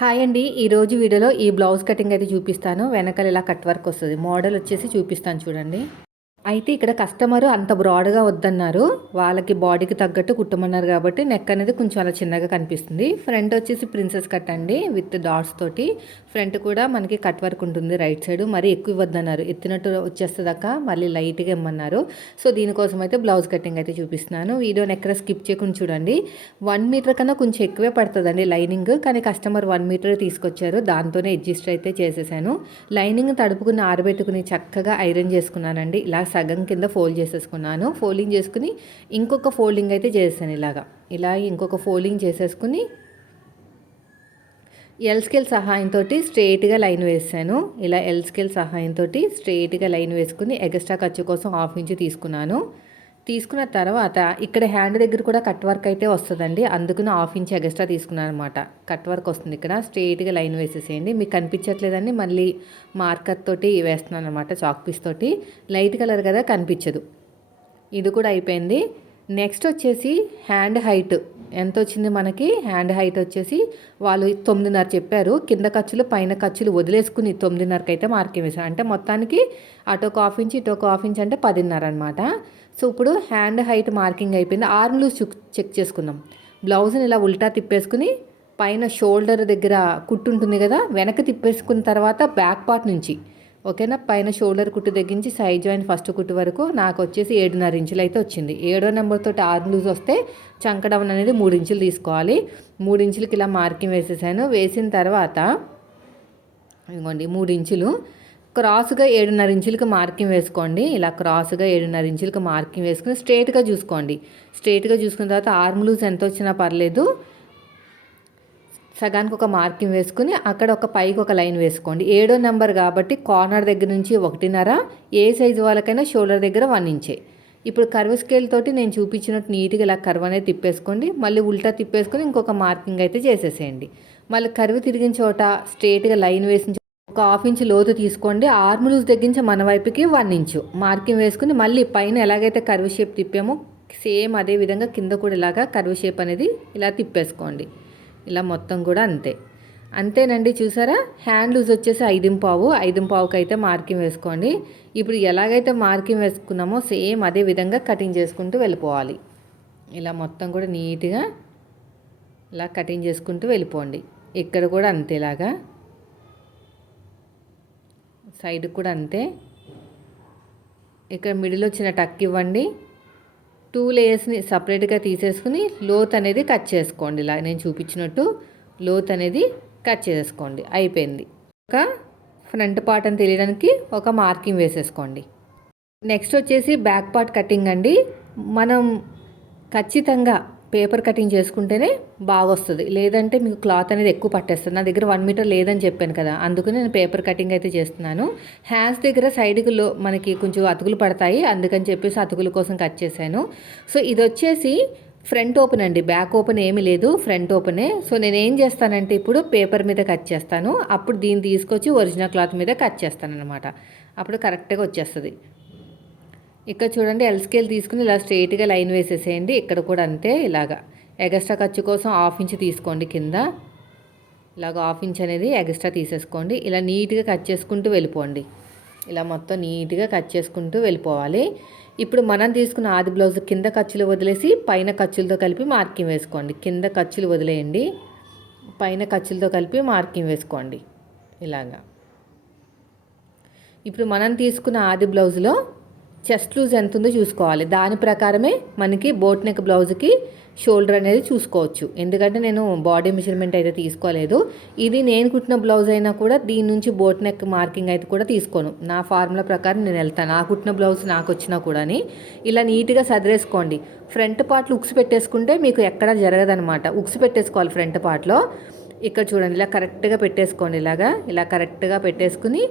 Hi అండి. ఈరోజు వీడియోలో ఈ బ్లౌజ్ కటింగ్ అయితే చూపిస్తాను. వెనకాల ఇలా కట్ వర్క్ వస్తుంది. మోడల్ వచ్చేసి చూపిస్తాను చూడండి. అయితే ఇక్కడ కస్టమరు అంత బ్రాడ్‌గా వద్దన్నారు. వాళ్ళకి బాడీకి తగ్గట్టు కుట్టమన్నారు కాబట్టి నెక్ అనేది కొంచెం అలా చిన్నగా కనిపిస్తుంది. ఫ్రంట్ వచ్చేసి ప్రిన్సెస్ కట్ అండి విత్ డాట్స్ తోటి. ఫ్రంట్ కూడా మనకి కట్ వర్క్ ఉంటుంది రైట్ సైడ్. మరీ ఎక్కువ ఇవ్వద్దన్నారు. ఎత్తినట్టు వచ్చేస్తదక్క మళ్ళీ లైట్‌గా ఇమ్మన్నారు. సో దీనికోసం అయితే బ్లౌజ్ కటింగ్ అయితే చూపిస్తున్నాను. వీడియోని ఎక్కడ స్కిప్ చేయకుండా చూడండి. 1 మీటర్ కన్నా కొంచెం ఎక్కువే పడుతుందండి లైనింగ్. కానీ కస్టమర్ 1 మీటర్ తీసుకొచ్చారు. దాంతోనే అడ్జస్ట్ అయితే చేసేసాను. లైనింగ్ తడుపుకుని ఆరబెట్టుకుని చక్కగా ఐరన్ చేసుకున్నానండి. ఇలా సగం కింద ఫోల్డ్ చేసేసుకున్నాను. ఫోల్డింగ్ చేసుకుని ఇంకొక ఫోల్డింగ్ అయితే చేశాను ఇలా ఇంకొక ఫోల్డింగ్ చేసేసుకుని ఎల్ స్కేల్ సహాయంతో స్ట్రైట్గా లైన్ వేసాను. ఇలా ఎల్ స్కేల్ సహాయంతో స్ట్రైట్గా లైన్ వేసుకుని ఎక్స్ట్రా ఖర్చు కోసం 1/2 ఇంచ్ తీసుకున్నాను. తీసుకున్న తర్వాత ఇక్కడ హ్యాండ్ దగ్గర కూడా కట్ వర్క్ అయితే వస్తుందండి. అందుకని 1/2 ఇంచ్ ఎక్స్ట్రా తీసుకున్నాను అనమాట. కట్ వర్క్ వస్తుంది ఇక్కడ. స్ట్రైట్గా లైన్ వేసేసేయండి. మీకు కనిపించట్లేదండి, మళ్ళీ మార్కర్ తోటి వేస్తున్నాను అనమాట. చాక్ పీస్ తోటి. లైట్ కలర్ కదా కనిపించదు. ఇది కూడా అయిపోయింది. నెక్స్ట్ వచ్చేసి హ్యాండ్ హైట్ ఎంత వచ్చింది మనకి. హ్యాండ్ హైట్ వచ్చేసి వాళ్ళు 9.5 చెప్పారు. కింద ఖర్చులు పైన ఖర్చులు వదిలేసుకుని 9.5కి అయితే మార్కింగ్ వేసాను. అంటే మొత్తానికి అటొక 1/2 ఇంచ్ ఇటొక 1/2 ఇంచ్ అంటే 10.5 అనమాట. సో ఇప్పుడు హ్యాండ్ హైట్ మార్కింగ్ అయిపోయింది. ఆర్మ్ లూజ్ చెక్ చేసుకుందాం. బ్లౌజ్ని ఇలా ఉల్టా తిప్పేసుకుని పైన షోల్డర్ దగ్గర కుట్టు ఉంటుంది కదా, వెనక్కి తిప్పేసుకున్న తర్వాత బ్యాక్ పార్ట్ నుంచి ఓకేనా, పైన షోల్డర్ కుట్టు తగ్గించి సైడ్ జాయింట్ ఫస్ట్ కుట్టు వరకు నాకు వచ్చేసి 7.5 ఇంచులు అయితే వచ్చింది. 7వ నెంబర్తో ఆర్మ్ లూజ్ వస్తే చంక డౌన్ అనేది 3 ఇంచులు తీసుకోవాలి. 3 ఇంచులకి ఇలా మార్కింగ్ వేసేసాను. వేసిన తర్వాత ఇదిగోండి 3 ఇంచులు క్రాస్గా 7.5 ఇంచులకి మార్కింగ్ వేసుకోండి. ఇలా క్రాస్గా 7.5 ఇంచులకి మార్కింగ్ వేసుకుని స్ట్రైట్గా చూసుకోండి. స్ట్రైట్గా చూసుకున్న తర్వాత ఆర్మ్ లూజ్ ఎంత వచ్చినా పర్లేదు. సగానికి ఒక మార్కింగ్ వేసుకుని అక్కడ ఒక పైకి ఒక లైన్ వేసుకోండి. 7వ నెంబర్ కాబట్టి కార్నర్ దగ్గర నుంచి 1.5, ఏ సైజు వాళ్ళకైనా షోల్డర్ దగ్గర 1 ఇంచే. ఇప్పుడు కర్వ్ స్కేల్ తోటి నేను చూపించినట్టు నీట్గా ఇలా కర్వ్ అనేది తిప్పేసుకోండి. మళ్ళీ ఉల్టా తిప్పేసుకొని ఇంకొక మార్కింగ్ అయితే చేసేసేయండి. మళ్ళీ కర్వ్ తిరిగిన చోట స్ట్రైట్గా లైన్ వేసిన ఒక 1/2 ఇంచ్ లోతు తీసుకోండి. ఆర్మ్ లూజ్ తగ్గించి మన వైపుకి 1 ఇంచు మార్కింగ్ వేసుకుని మళ్ళీ పైన ఎలాగైతే కర్వ్ షేప్ తిప్పామో సేమ్ అదే విధంగా కింద కూడా ఇలాగా కర్వ్ షేప్ అనేది ఇలా తిప్పేసుకోండి. ఇలా మొత్తం కూడా అంతేనండి. చూసారా, హ్యాండ్ లూజ్ వచ్చేసి 5.5కి అయితే మార్కింగ్ వేసుకోండి. ఇప్పుడు ఎలాగైతే మార్కింగ్ వేసుకున్నామో సేమ్ అదే విధంగా కటింగ్ చేసుకుంటూ వెళ్ళిపోవాలి. ఇలా మొత్తం కూడా నీట్గా ఇలా కటింగ్ చేసుకుంటూ వెళ్ళిపోండి. ఇక్కడ కూడా అంతే, ఇలాగా సైడ్ కూడా అంతే. ఇక్కడ మిడిల్ వచ్చిన టక్ ఇవ్వండి. 2 లేయర్స్ని సపరేట్గా తీసేసుకుని లోత్ అనేది కట్ చేసుకోండి. ఇలా నేను చూపించినట్టు లోత్ అనేది కట్ చేసుకోండి. అయిపోయింది. ఒక ఫ్రంట్ పార్ట్ అని తెలియడానికి ఒక మార్కింగ్ వేసేసుకోండి. నెక్స్ట్ వచ్చేసి బ్యాక్ పార్ట్ కటింగ్ అండి. మనం ఖచ్చితంగా పేపర్ కటింగ్ చేసుకుంటేనే బాగా వస్తుంది. లేదంటే మీకు క్లాత్ అనేది ఎక్కువ పట్టేస్తుంది. నా దగ్గర 1 మీటర్ లేదని చెప్పాను కదా, అందుకని నేను పేపర్ కటింగ్ అయితే చేస్తున్నాను. హ్యాండ్స్ దగ్గర సైడ్లో మనకి కొంచెం అతుకులు పడతాయి, అందుకని చెప్పేసి అతుకుల కోసం కట్ చేశాను. సో ఇది వచ్చేసి ఫ్రంట్ ఓపెన్ అండి, బ్యాక్ ఓపెన్ ఏమీ లేదు, ఫ్రంట్ ఓపెనే. సో నేను ఏం చేస్తానంటే ఇప్పుడు పేపర్ మీద కట్ చేస్తాను. అప్పుడు దీన్ని తీసుకొచ్చి ఒరిజినల్ క్లాత్ మీద కట్ చేస్తాను అనమాట. అప్పుడు కరెక్ట్గా వచ్చేస్తుంది. ఇక్కడ చూడండి, ఎల్ స్కేల్ తీసుకుని ఇలా స్ట్రైట్గా లైన్ వేసేసేయండి. ఇక్కడ కూడా అంతే. ఇలాగా ఎగస్ట్రా ఖర్చు కోసం 1/2 ఇంచ్ తీసుకోండి. కింద ఇలాగ 1/2 ఇంచ్ అనేది ఎగస్ట్రా తీసేసుకోండి. ఇలా నీట్గా కట్ చేసుకుంటూ వెళ్ళిపోండి. ఇలా మొత్తం నీట్గా కట్ చేసుకుంటూ వెళ్ళిపోవాలి. ఇప్పుడు మనం తీసుకున్న ఆది బ్లౌజ్ కింద ఖర్చులు వదిలేసి పైన ఖర్చులతో కలిపి మార్కింగ్ వేసుకోండి. కింద ఖర్చులు వదిలేయండి, పైన ఖర్చులతో కలిపి మార్కింగ్ వేసుకోండి. ఇలాగా ఇప్పుడు మనం తీసుకున్న ఆది బ్లౌజ్లో చెస్ట్ లూజ్ ఎంత ఉందో చూసుకోవాలి. దాని ప్రకారమే మనకి బోట్ నెక్ బ్లౌజ్కి షోల్డర్ అనేది చూసుకోవచ్చు. ఎందుకంటే నేను బాడీ మెజర్మెంట్ అయితే తీసుకోలేదు. ఇది నేను కుట్టిన బ్లౌజ్ అయినా కూడా దీని నుంచి బోట్ నెక్ మార్కింగ్ అయితే కూడా తీసుకోను. నా ఫార్ములా ప్రకారం నేను వెళ్తాను. నా కుట్టిన బ్లౌజ్ నాకు వచ్చినా కూడా ఇలా నీట్గా సదిరేసుకోండి. ఫ్రంట్ పార్ట్లు ఉక్స్ పెట్టేసుకుంటే మీకు ఎక్కడ జరగదనమాట. ఉక్స్ పెట్టేసుకోవాలి ఫ్రంట్ పార్ట్లో. ఇక్కడ చూడండి, ఇలా కరెక్ట్గా పెట్టేసుకోండి. ఇలా కరెక్ట్గా పెట్టేసుకుని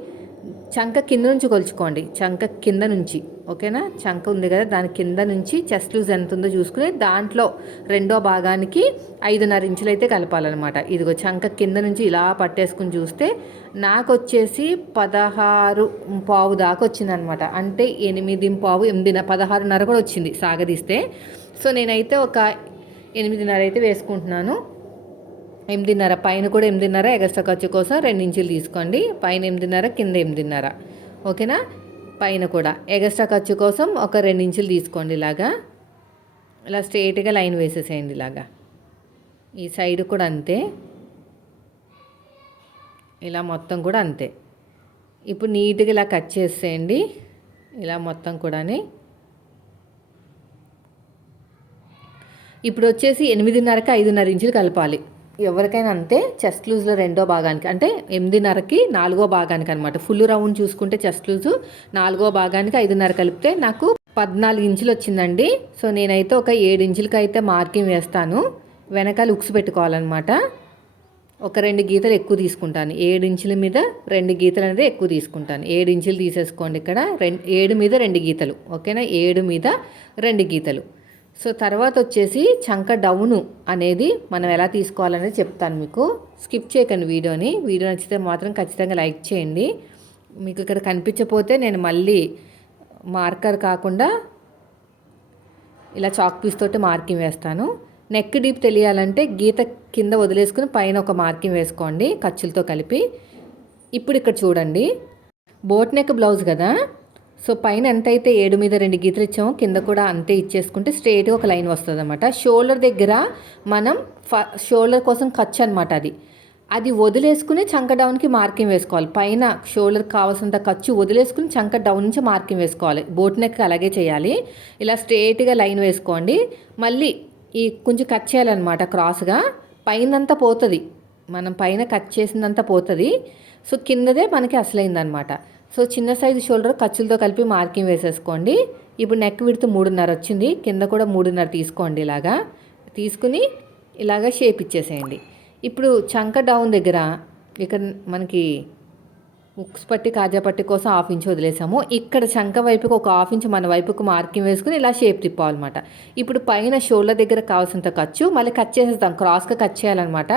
చంక కింద నుంచి కొలుచుకోండి. చంక కింద నుంచి, ఓకేనా, చంక ఉంది కదా దాని కింద నుంచి చెస్ట్ లూజ్ ఎంత ఉందో చూసుకుని దాంట్లో రెండో భాగానికి 5.5 ఇంచులు అయితే కలపాలన్నమాట. ఇదిగో చంక కింద నుంచి ఇలా పట్టేసుకుని చూస్తే నాకు వచ్చేసి 16.5 దాకా వచ్చిందనమాట. అంటే 8.5, 16.5 కూడా వచ్చింది సాగదీస్తే. సో నేనైతే ఒక 8.5 అయితే వేసుకుంటున్నాను. 8:30 పైన కూడా 8:30 ఎగస్ట్రా ఖర్చు కోసం 2 ఇంచులు తీసుకోండి. పైన 8:30 కింద 8:30 ఓకేనా. పైన కూడా ఎగస్ట్రా ఖర్చు కోసం ఒక 2 ఇంచులు తీసుకోండి. ఇలాగా ఇలా స్ట్రేట్గా లైన్ వేసేసేయండి. ఇలాగా ఈ సైడ్ కూడా అంతే, ఇలా మొత్తం కూడా అంతే. ఇప్పుడు నీట్గా ఇలా కట్ చేసేయండి. ఇలా మొత్తం కూడా ఇప్పుడు వచ్చేసి 8:30కి 5:30 ఇంచులు కలపాలి. ఎవరికైనా అంతే. చెస్ట్ లూజ్లో రెండో భాగానికి అంటే 8:30కి 4వ భాగానికి అనమాట. ఫుల్ రౌండ్ చూసుకుంటే చెస్ట్ లూజు 4వ భాగానికి 5:30 కలిపితే నాకు 14 ఇంచులు వచ్చిందండి. సో నేనైతే ఒక 7 ఇంచులకి అయితే మార్కింగ్ వేస్తాను. వెనకాల ఉక్స్ పెట్టుకోవాలన్నమాట. ఒక 2 గీతలు ఎక్కువ తీసుకుంటాను. 7 ఇంచుల మీద 2 గీతలు అనేది ఎక్కువ తీసుకుంటాను. 7 ఇంచులు తీసేసుకోండి. ఇక్కడ 7 మీద 2 గీతలు ఓకేనా. 7 మీద 2 గీతలు. సో తర్వాత వచ్చేసి చంక డౌను అనేది మనం ఎలా తీసుకోవాలనేది చెప్తాను మీకు. స్కిప్ చేయకండి వీడియోని. వీడియో నచ్చితే మాత్రం ఖచ్చితంగా లైక్ చేయండి. మీకు ఇక్కడ కనిపించకపోతే నేను మళ్ళీ మార్కర్ కాకుండా ఇలా చాక్ పీస్ తోటి మార్కింగ్ వేస్తాను. నెక్ డీప్ తెలియాలంటే గీత కింద వదిలేసుకుని పైన ఒక మార్కింగ్ వేసుకోండి ఖర్చులతో కలిపి. ఇప్పుడు ఇక్కడ చూడండి, బోట్ నెక్ బ్లౌజ్ కదా. సో పైన ఎంతైతే 7 మీద 2 గీతలు ఇచ్చామో కింద కూడా అంతే ఇచ్చేసుకుంటే స్ట్రేట్గా ఒక లైన్ వస్తుంది అనమాట. షోల్డర్ దగ్గర మనం షోల్డర్ కోసం ఖర్చు అనమాట. అది వదిలేసుకుని చంక డౌన్కి మార్కింగ్ వేసుకోవాలి. పైన షోల్డర్కి కావాల్సినంత ఖర్చు వదిలేసుకుని చంక డౌన్ నుంచి మార్కింగ్ వేసుకోవాలి. బోట్ నెక్ అలాగే చేయాలి. ఇలా స్ట్రేట్గా లైన్ వేసుకోండి. మళ్ళీ ఈ కొంచెం కట్ చేయాలన్నమాట క్రాస్గా. పైనంతా పోతుంది, మనం పైన కట్ చేసిందంతా పోతుంది. సో కిందదే మనకి అసలైందనమాట. సో చిన్న సైజు షోల్డర్ ఖర్చులతో కలిపి మార్కింగ్ వేసేసుకోండి. ఇప్పుడు నెక్ విడ్త్ 3:30 వచ్చింది. కింద కూడా 3:30 తీసుకోండి. ఇలాగా తీసుకుని ఇలాగా షేప్ ఇచ్చేసేయండి. ఇప్పుడు చంక డౌన్ దగ్గర ఇక్కడ మనకి ఉక్స్ పట్టి కాజా పట్టి కోసం 1/2 ఇంచ్ వదిలేసాము. ఇక్కడ చంక వైపుకి ఒక 1/2 ఇంచ్ మన వైపుకు మార్కింగ్ వేసుకుని ఇలా షేప్ తిప్పాలన్నమాట. ఇప్పుడు పైన షోల్డర్ దగ్గర కావాల్సినంత ఖర్చు మళ్ళీ కట్ చేసేస్తాం. క్రాస్గా కట్ చేయాలన్నమాట.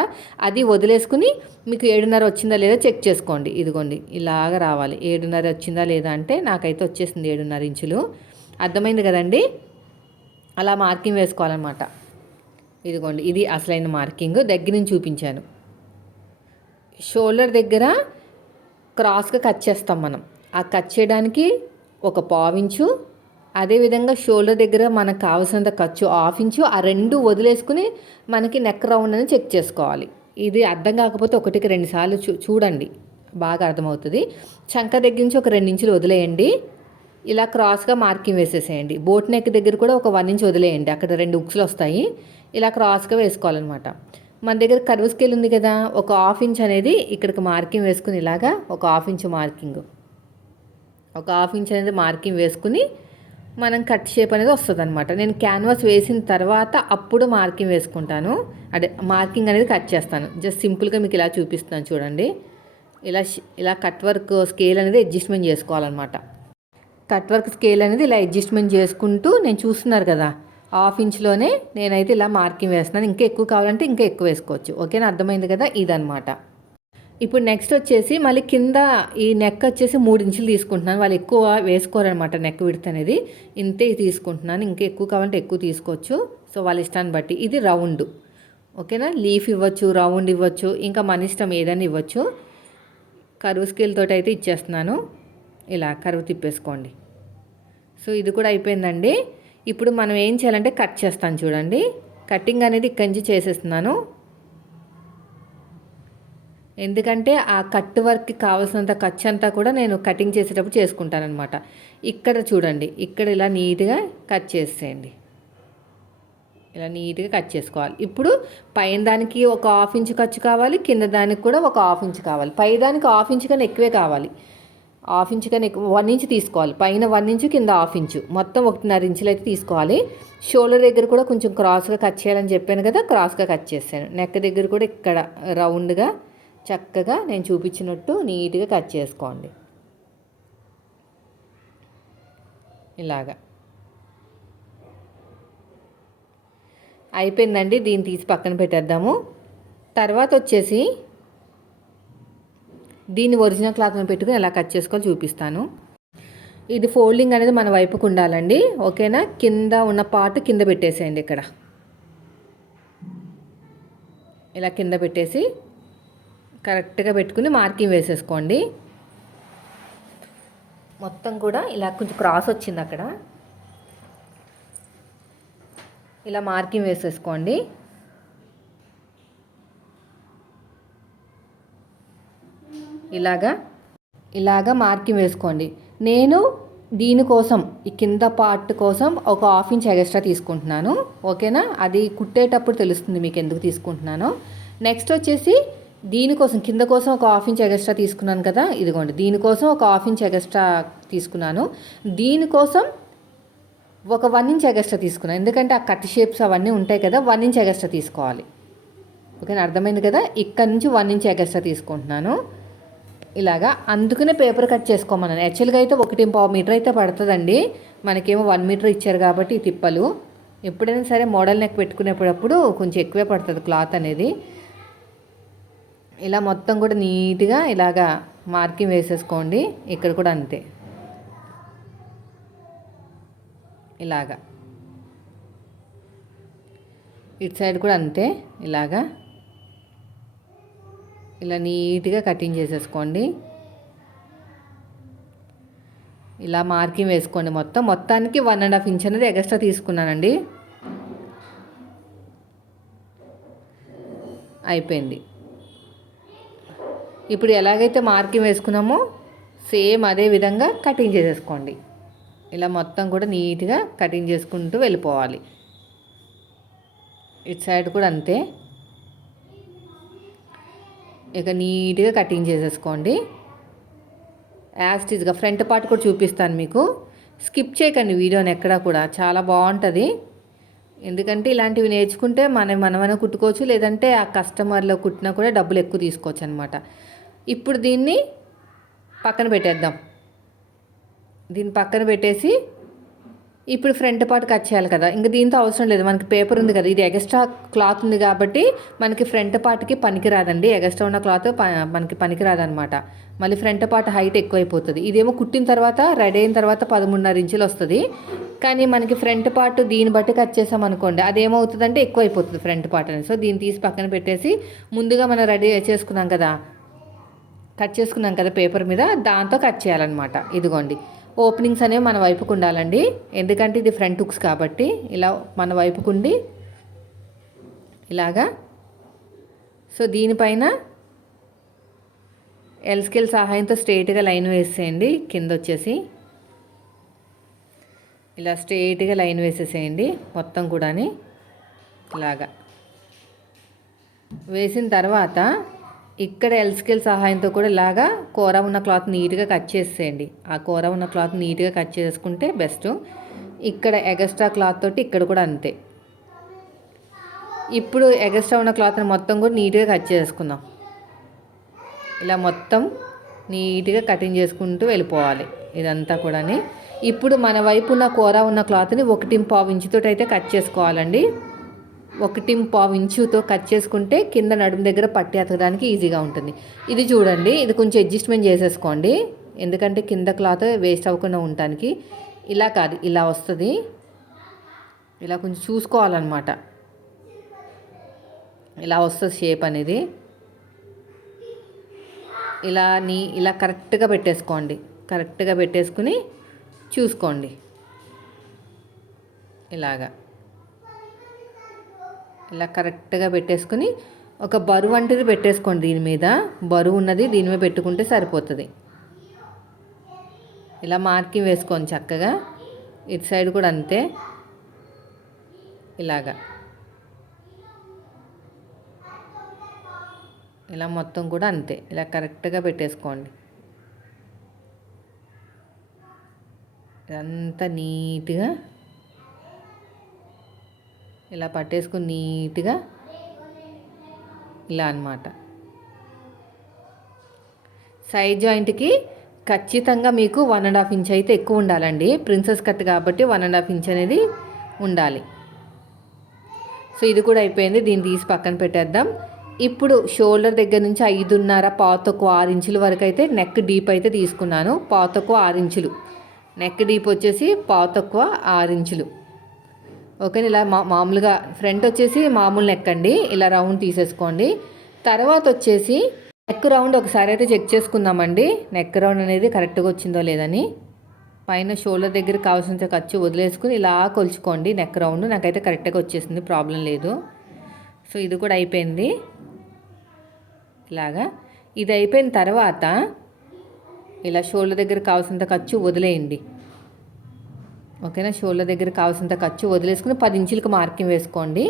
అది వదిలేసుకుని మీకు 7:30 వచ్చిందా లేదా చెక్ చేసుకోండి. ఇదిగోండి ఇలాగ రావాలి. 7:30 వచ్చిందా లేదా అంటే నాకైతే వచ్చేసింది 7:30 ఇంచులు. అర్థమైంది కదండి. అలా మార్కింగ్ వేసుకోవాలన్నమాట. ఇదిగోండి ఇది అసలైన మార్కింగ్. దగ్గర నుంచి చూపించాను. షోల్డర్ దగ్గర క్రాస్గా కట్ చేస్తాం మనం. ఆ కట్ చేయడానికి ఒక 1/4 ఇంచు, అదేవిధంగా షోల్డర్ దగ్గర మనకు కావాల్సినంత ఖర్చు 1/2 ఇంచు, ఆ 2 వదిలేసుకుని మనకి నెక్ రౌండ్ అని చెక్ చేసుకోవాలి. ఇది అర్థం కాకపోతే 1కి 2 సార్లు చూడండి, బాగా అర్థమవుతుంది. చంక దగ్గర నుంచి ఒక 2 ఇంచులు వదిలేయండి. ఇలా క్రాస్గా మార్కింగ్ వేసేసేయండి. బోట్ నెక్ దగ్గర కూడా ఒక 1 ఇంచ్ వదిలేయండి. అక్కడ 2 ఉక్స్లు వస్తాయి. ఇలా క్రాస్గా వేసుకోవాలన్నమాట. మన దగ్గర కర్వ్ స్కేల్ ఉంది కదా, ఒక 1/2 ఇంచ్ అనేది ఇక్కడికి మార్కింగ్ వేసుకుని ఇలాగా ఒక 1/2 ఇంచ్ మార్కింగ్, ఒక 1/2 ఇంచ్ అనేది మార్కింగ్ వేసుకుని మనం కట్ షేప్ అనేది వస్తుంది అనమాట. నేను క్యాన్వాస్ వేసిన తర్వాత అప్పుడు మార్కింగ్ వేసుకుంటాను. అదే మార్కింగ్ అనేది కట్ చేస్తాను. జస్ట్ సింపుల్గా మీకు ఇలా చూపిస్తున్నాను చూడండి. ఇలా కట్ వర్క్ స్కేల్ అనేది అడ్జస్ట్మెంట్ చేసుకోవాలన్నమాట. కట్ వర్క్ స్కేల్ అనేది ఇలా అడ్జస్ట్మెంట్ చేసుకుంటూ నేను చూస్తున్నారు కదా, 1/2 ఇంచ్లోనే నేనైతే ఇలా మార్కింగ్ వేస్తున్నాను. ఇంకా ఎక్కువ కావాలంటే ఇంకా ఎక్కువ వేసుకోవచ్చు. ఓకేనా, అర్థమైంది కదా. ఇదనమాట. ఇప్పుడు నెక్స్ట్ వచ్చేసి మళ్ళీ కింద ఈ నెక్ వచ్చేసి 3 ఇంచులు తీసుకుంటున్నాను. వాళ్ళు ఎక్కువ వేసుకోరనమాట నెక్ విడ్త్ అనేది. ఇంతే తీసుకుంటున్నాను. ఇంకా ఎక్కువ కావాలంటే ఎక్కువ తీసుకోవచ్చు. సో వాళ్ళ ఇష్టాన్ని బట్టి. ఇది రౌండ్ ఓకేనా. లీఫ్ ఇవ్వచ్చు, రౌండ్ ఇవ్వచ్చు, ఇంకా మన ఇష్టం ఏదైనా ఇవ్వచ్చు. కరువు స్కేల్ తోటి అయితే ఇచ్చేస్తున్నాను. ఇలా కరువు తిప్పేసుకోండి. సో ఇది కూడా అయిపోయిందండి. ఇప్పుడు మనం ఏం చేయాలంటే కట్ చేస్తాను చూడండి. కటింగ్ అనేది ఇక్కడి నుంచి చేసేస్తున్నాను. ఎందుకంటే ఆ కట్ వర్క్కి కావాల్సినంత ఖర్చు అంతా కూడా నేను కటింగ్ చేసేటప్పుడు చేసుకుంటానమాట. ఇక్కడ చూడండి, ఇక్కడ ఇలా నీట్గా కట్ చేసేయండి. ఇలా నీట్గా కట్ చేసుకోవాలి. ఇప్పుడు పైన దానికి ఒక 1/2 ఇంచ్ ఖర్చు కావాలి, కింద దానికి కూడా ఒక 1/2 ఇంచ్ కావాలి. పై దానికి 1/2 ఇంచ్ కన్నా ఎక్కువే కావాలి. 1/2 ఇంచ్ కన్నా ఎక్కువ 1 ఇంచ్ తీసుకోవాలి. పైన 1 ఇంచు, కింద 1/2 ఇంచు, మొత్తం 1.5 ఇంచులు అయితే తీసుకోవాలి. షోల్డర్ దగ్గర కూడా కొంచెం క్రాస్గా కట్ చేయాలని చెప్పాను కదా, క్రాస్గా కట్ చేశాను. నెక్ దగ్గర కూడా ఇక్కడ రౌండ్గా చక్కగా నేను చూపించినట్టు నీట్గా కట్ చేసుకోండి. ఇలాగా అయిపోయిందండి. దీన్ని తీసి పక్కన పెట్టేద్దాము. తర్వాత వచ్చేసి దీన్ని ఒరిజినల్ క్లాత్ని పెట్టుకుని ఎలా కట్ చేసుకోవాలో చూపిస్తాను. ఇది ఫోల్డింగ్ అనేది మన వైపుకు ఉండాలండి. ఓకేనా. కింద ఉన్న పార్ట్ కింద పెట్టేసేయండి. ఇక్కడ ఇలా కింద పెట్టేసి కరెక్ట్గా పెట్టుకుని మార్కింగ్ వేసేసుకోండి. మొత్తం కూడా ఇలా కొంచెం క్రాస్ వచ్చింది అక్కడ, ఇలా మార్కింగ్ వేసేసుకోండి. ఇలాగా మార్కింగ్ వేసుకోండి. నేను దీనికోసం ఈ కింద పార్ట్ కోసం ఒక 1/2 ఇంచ్ ఎక్స్ట్రా తీసుకుంటున్నాను. ఓకేనా, అది కుట్టేటప్పుడు తెలుస్తుంది మీకు ఎందుకు తీసుకుంటున్నానో. నెక్స్ట్ వచ్చేసి దీనికోసం కింద కోసం ఒక 1/2 ఇంచ్ ఎక్స్ట్రా తీసుకున్నాను కదా, ఇదిగోండి దీనికోసం ఒక 1/2 ఇంచ్ ఎక్స్ట్రా తీసుకున్నాను. దీనికోసం ఒక 1 ఇంచ్ ఎక్స్ట్రా తీసుకున్నాను, ఎందుకంటే ఆ కట్ షేప్స్ అవన్నీ ఉంటాయి కదా, 1 ఇంచ్ ఎక్స్ట్రా తీసుకోవాలి. ఓకేనా, అర్థమైంది కదా. ఇక్కడ నుంచి 1 ఇంచ్ ఎక్స్ట్రా తీసుకుంటున్నాను. ఇలాగా అందుకనే పేపర్ కట్ చేసుకోమన్నాను. యాక్చువల్గా అయితే 1.5 మీటర్ అయితే పడుతుందండి, మనకేమో 1 మీటర్ ఇచ్చారు కాబట్టి ఈ తిప్పలు. ఎప్పుడైనా సరే మోడల్ నెక్ పెట్టుకునేటప్పుడు కొంచెం ఎక్కువే పడుతుంది క్లాత్ అనేది. ఇలా మొత్తం కూడా నీట్గా ఇలాగా మార్కింగ్ వేసేసుకోండి. ఇక్కడ కూడా అంతే, ఇలాగా ఇటు సైడ్ కూడా అంతే. ఇలా నీట్గా కటింగ్ చేసేసుకోండి. ఇలా మార్కింగ్ వేసుకోండి. మొత్తానికి 1.5 ఇంచ్ అనేది ఎక్స్ట్రా తీసుకున్నానండి. అయిపోయింది. ఇప్పుడు ఎలాగైతే మార్కింగ్ వేసుకున్నామో సేమ్ అదే విధంగా కటింగ్ చేసేసుకోండి. ఇలా మొత్తం కూడా నీట్గా కటింగ్ చేసుకుంటూ వెళ్ళిపోవాలి. ఇటు సైడ్ కూడా అంతే, ఇక నీట్గా కటింగ్ చేసేసుకోండి. యాస్టీజ్గా ఫ్రంట్ పార్ట్ కూడా చూపిస్తాను మీకు. స్కిప్ చేయకండి వీడియోని ఎక్కడా కూడా, చాలా బాగుంటుంది. ఎందుకంటే ఇలాంటివి నేర్చుకుంటే మనమైనా కుట్టుకోవచ్చు, లేదంటే ఆ కస్టమర్లో కుట్టినా కూడా డబ్బులు ఎక్కువ తీసుకోవచ్చు అనమాట. ఇప్పుడు దీన్ని పక్కన పెట్టేద్దాం. దీన్ని పక్కన పెట్టేసి ఇప్పుడు ఫ్రంట్ పార్ట్ కట్ చేయాలి కదా, ఇంకా దీంతో అవసరం లేదు, మనకి పేపర్ ఉంది కదా, ఇది ఎక్స్ట్రా క్లాత్ ఉంది కాబట్టి మనకి ఫ్రంట్ పార్ట్కి పనికిరాదండి. ఎక్స్ట్రా ఉన్న క్లాత్ మనకి పనికిరాదనమాట. మళ్ళీ ఫ్రంట్ పార్ట్ హైట్ ఎక్కువైపోతుంది. ఇదేమో కుట్టిన తర్వాత రెడీ అయిన తర్వాత 13.5 ఇంచులు వస్తుంది. కానీ మనకి ఫ్రంట్ పార్ట్ దీన్ని బట్టి కట్ చేసాం అనుకోండి, అదేమవుతుందంటే ఎక్కువ అయిపోతుంది ఫ్రంట్ పార్ట్ అని. సో దీన్ని తీసి పక్కన పెట్టేసి ముందుగా మనం రెడీ చేసుకున్నాం కదా, కట్ చేసుకున్నాం కదా పేపర్ మీద, దాంతో కట్ చేయాలన్నమాట. ఇదిగోండి ఓపెనింగ్స్ అనేవి మన వైపుకు ఉండాలండి, ఎందుకంటే ఇది ఫ్రంట్ హుక్స్ కాబట్టి. ఇలా మన వైపుకుండి ఇలాగా. సో దీనిపైన ఎల్ స్కేల్ సహాయంతో స్ట్రైట్గా లైన్ వేసేయండి. కింద వచ్చేసి ఇలా స్ట్రైట్గా లైన్ వేసేసేయండి మొత్తం కూడాని. ఇలాగా వేసిన తర్వాత ఇక్కడ ఎల్ స్కేల్ సహాయంతో కూడా ఇలాగా కూర ఉన్న క్లాత్ నీట్గా కట్ చేసేయండి. ఆ కూర ఉన్న క్లాత్ నీట్గా కట్ చేసుకుంటే బెస్ట్. ఇక్కడ ఎగస్ట్రా క్లాత్ తోటి ఇక్కడ కూడా అంతే. ఇప్పుడు ఎగస్ట్రా ఉన్న క్లాత్ని మొత్తం కూడా నీట్గా కట్ చేసుకుందాం. ఇలా మొత్తం నీట్గా కటింగ్ చేసుకుంటూ వెళ్ళిపోవాలి ఇదంతా కూడాని. ఇప్పుడు మన వైపు ఉన్న కూర ఉన్న క్లాత్ని 1.5 ఇంచుతో అయితే కట్ చేసుకోవాలండి. 1.5 ఇంచుతో కట్ చేసుకుంటే కింద నడుము దగ్గర పట్టి ఎతకడానికి ఈజీగా ఉంటుంది. ఇది చూడండి, ఇది కొంచెం అడ్జస్ట్మెంట్ చేసేసుకోండి, ఎందుకంటే కింద క్లాత్ వేస్ట్ అవ్వకుండా ఉండటానికి. ఇలా కాదు, ఇలా వస్తుంది, ఇలా కొంచెం చూసుకోవాలన్నమాట. ఇలా వస్తుంది షేప్ అనేది. ఇలా కరెక్ట్గా పెట్టేసుకోండి. కరెక్ట్గా పెట్టేసుకుని చూసుకోండి. ఇలా కరెక్ట్గా పెట్టేసుకుని ఒక బరువు వంటిది పెట్టేసుకోండి. దీని మీద బరువు ఉన్నది దీని మీద పెట్టుకుంటే సరిపోతుంది. ఇలా మార్కింగ్ వేసుకోండి చక్కగా. ఇటు సైడ్ కూడా అంతే, ఇలా మొత్తం కూడా అంతే. ఇలా కరెక్ట్గా పెట్టేసుకోండి. ఇదంతా నీట్గా ఇలా పట్టేసుకుని నీట్గా ఇలా అన్నమాట. సైడ్ జాయింట్కి ఖచ్చితంగా మీకు 1.5 ఇంచ్ అయితే ఎక్కువ ఉండాలండి. ప్రిన్సెస్ కట్ కాబట్టి 1.5 ఇంచ్ అనేది ఉండాలి. సో ఇది కూడా అయిపోయింది, దీన్ని తీసి పక్కన పెట్టేద్దాం. ఇప్పుడు షోల్డర్ దగ్గర నుంచి 5.5 పావు తక్కువ 6 ఇంచుల వరకు అయితే నెక్ డీప్ అయితే తీసుకున్నాను. పావు తక్కువ 6 ఇంచులు నెక్ డీప్ వచ్చేసి పావు తక్కువ 6 ఇంచులు. ఓకే, ఇలా మామూలుగా ఫ్రంట్ వచ్చేసి మామూలు నెక్ అండి, ఇలా రౌండ్ తీసేసుకోండి. తర్వాత వచ్చేసి నెక్ రౌండ్ ఒకసారి అయితే చెక్ చేసుకుందామండి, నెక్ రౌండ్ అనేది కరెక్ట్గా వచ్చిందో లేదని. పైన షోల్డర్ దగ్గర కావాల్సినంత ఖర్చు వదిలేసుకుని ఇలా కొలుచుకోండి. నెక్ రౌండ్ నాకైతే కరెక్ట్గా వచ్చేసింది, ప్రాబ్లం లేదు. సో ఇది కూడా అయిపోయింది. ఇలాగా ఇది అయిపోయిన తర్వాత ఇలా షోల్డర్ దగ్గర కావాల్సినంత ఖర్చు వదిలేయండి. ఓకేనా, షోల్డర్ దగ్గర కావాల్సినంత ఖర్చు వదిలేసుకుని 10 ఇంచులకు మార్కింగ్ వేసుకోండి.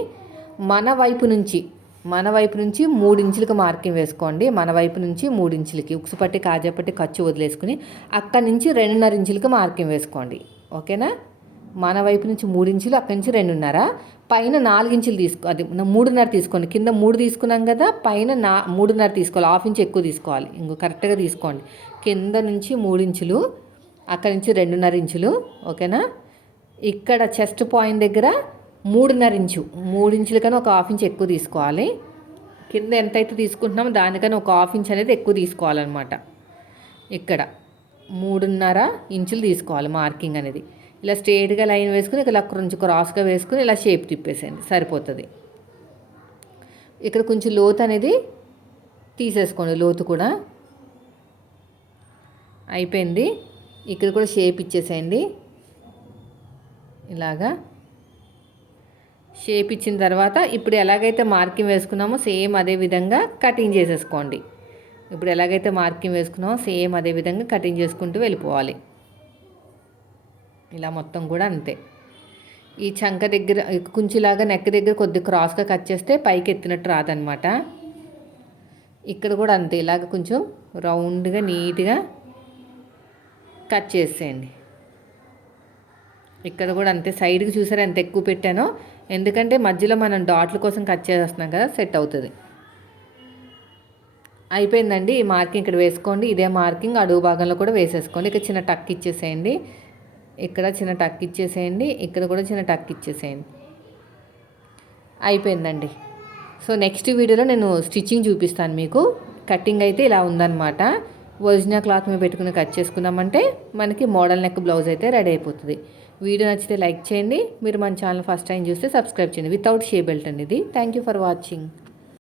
మన వైపు నుంచి 3 ఇంచులకు మార్కింగ్ వేసుకోండి. మన వైపు నుంచి 3 ఇంచులకి ఉక్సు పట్టి కాజాపట్టి ఖర్చు వదిలేసుకుని అక్కడి నుంచి 2.5 ఇంచులకు మార్కింగ్ వేసుకోండి. ఓకేనా, మన వైపు నుంచి 3 ఇంచులు, అక్కడి నుంచి 2.5, పైన 4 ఇంచులు అది 3.5 తీసుకోండి. కింద 3 తీసుకున్నాం కదా, పైన 3.5 తీసుకోవాలి, హాఫ్ ఇంచ్ ఎక్కువ తీసుకోవాలి. ఇంకో కరెక్ట్గా తీసుకోండి. కింద నుంచి 3 ఇంచులు, అక్కడి నుంచి 2.5 ఇంచులు. ఓకేనా, ఇక్కడ చెస్ట్ పాయింట్ దగ్గర 3.5 ఇంచు, 3 ఇంచుల కన్నా ఒక హాఫ్ ఇంచ్ ఎక్కువ తీసుకోవాలి. కింద ఎంతైతే తీసుకుంటున్నామో దానికన్నా ఒక హాఫ్ ఇంచ్ అనేది ఎక్కువ తీసుకోవాలన్నమాట. ఇక్కడ 3.5 ఇంచులు తీసుకోవాలి మార్కింగ్ అనేది. ఇలా స్ట్రేట్గా లైన్ వేసుకుని ఇలా కొంచెం క్రాస్గా వేసుకుని ఇలా షేప్ తిప్పేసేయండి, సరిపోతుంది. ఇక్కడ కొంచెం లోతు అనేది తీసేసుకోండి, లోతు కూడా అయిపోయింది. ఇక్కడ కూడా షేప్ ఇచ్చేసేయండి. ఇలాగా షేప్ ఇచ్చిన తర్వాత ఇప్పుడు ఎలాగైతే మార్కింగ్ వేసుకున్నామో సేమ్ అదే విధంగా కటింగ్ చేసేసుకోండి. ఇప్పుడు ఎలాగైతే మార్కింగ్ వేసుకున్నామో సేమ్ అదే విధంగా కటింగ్ చేసుకుంటూ వెళ్ళిపోవాలి. ఇలా మొత్తం కూడా అంతే. ఈ చంక దగ్గర కొంచెంలాగా నెక్ దగ్గర కొద్ది క్రాస్గా కట్ చేస్తే పైకి ఎత్తినట్టు రాదనమాట. ఇక్కడ కూడా అంతే, ఇలాగ కొంచెం రౌండ్గా నీట్గా కట్ చేసేయండి. ఇక్కడ కూడా అంతే, సైడ్కి చూసారా ఎంత ఎక్కువ పెట్టానో, ఎందుకంటే మధ్యలో మనం డాట్ల కోసం కట్ చేస్తున్నాం కదా, సెట్ అవుతుంది. అయిపోయిందండి. ఈ మార్కింగ్ ఇక్కడ వేసుకోండి. ఇదే మార్కింగ్ అడుగు భాగంలో కూడా వేసేసుకోండి. ఇక్కడ చిన్న టక్ ఇచ్చేసేయండి, ఇక్కడ చిన్న టక్ ఇచ్చేసేయండి, ఇక్కడ కూడా చిన్న టక్ ఇచ్చేసేయండి. అయిపోయిందండి. సో నెక్స్ట్ వీడియోలో నేను స్టిచ్చింగ్ చూపిస్తాను మీకు. కటింగ్ అయితే ఇలా ఉందన్నమాట. ఒరిజినల్ క్లాత్ మీద పెట్టుకుని కట్ చేసుకున్నామంటే మనకి మోడల్ నెక్ బ్లౌజ్ అయితే రెడీ అయిపోతుంది. వీడియో నచ్చితే లైక్ చేయండి. మీరు మన ఛానల్ ఫస్ట్ టైం చూస్తే సబ్స్క్రైబ్ చేయండి. వితౌట్ షే బెల్ట్ అండి ఇది. Thank you for watching.